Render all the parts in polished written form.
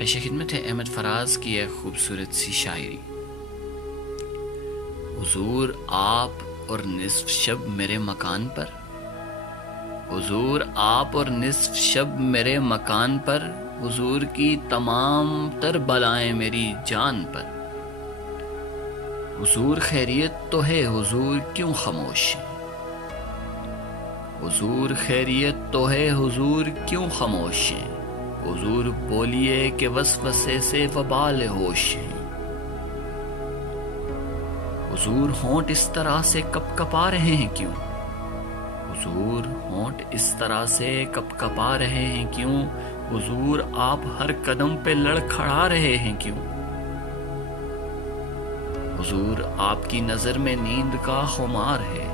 پیش خدمت ہے احمد فراز کی ایک خوبصورت سی شاعری۔ حضور آپ اور نصف شب میرے مکان پر، حضور آپ اور نصف شب میرے مکان پر، حضور کی تمام تر بلائیں میری جان پر۔ حضور خیریت تو ہے، حضور کیوں خاموش ہیں؟ حضور خیریت تو ہے، حضور کیوں خاموش ہیں؟ حضور بولیے کہ وسوسے سے وبال ہوش ہیں۔ حضور ہونٹ اس طرح سے کپ کپا رہے ہیں کیوں؟ حضور ہونٹ اس طرح سے کپ کپا رہے ہیں کیوں؟ حضور آپ ہر قدم پہ لڑکھڑا رہے ہیں کیوں؟ حضور آپ کی نظر میں نیند کا خمار ہے،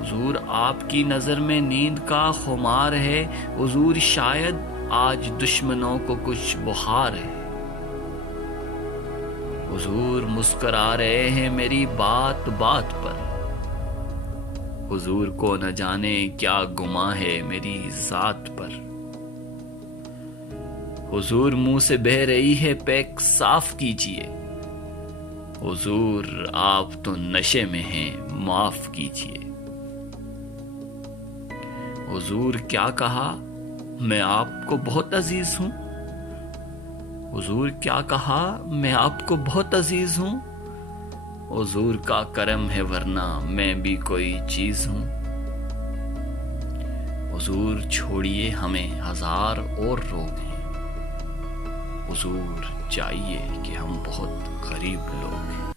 حضور آپ کی نظر میں نیند کا خمار ہے۔ حضور شاید آج دشمنوں کو کچھ بخار ہے۔ حضور مسکرا رہے ہیں میری بات بات پر، حضور کو نہ جانے کیا گماں ہے میری ذات پر۔ حضور منہ سے بہہ رہی ہے پیک صاف کیجئے، حضور آپ تو نشے میں ہیں معاف کیجئے۔ حضور کیا کہا میں آپ کو بہت عزیز ہوں، حضور کیا کہا میں آپ کو بہت عزیز ہوں، حضور کا کرم ہے ورنہ میں بھی کوئی چیز ہوں۔ حضور چھوڑیے ہمیں ہزار اور روگ ہیں، حضور چاہیے کہ ہم بہت غریب لوگ ہیں۔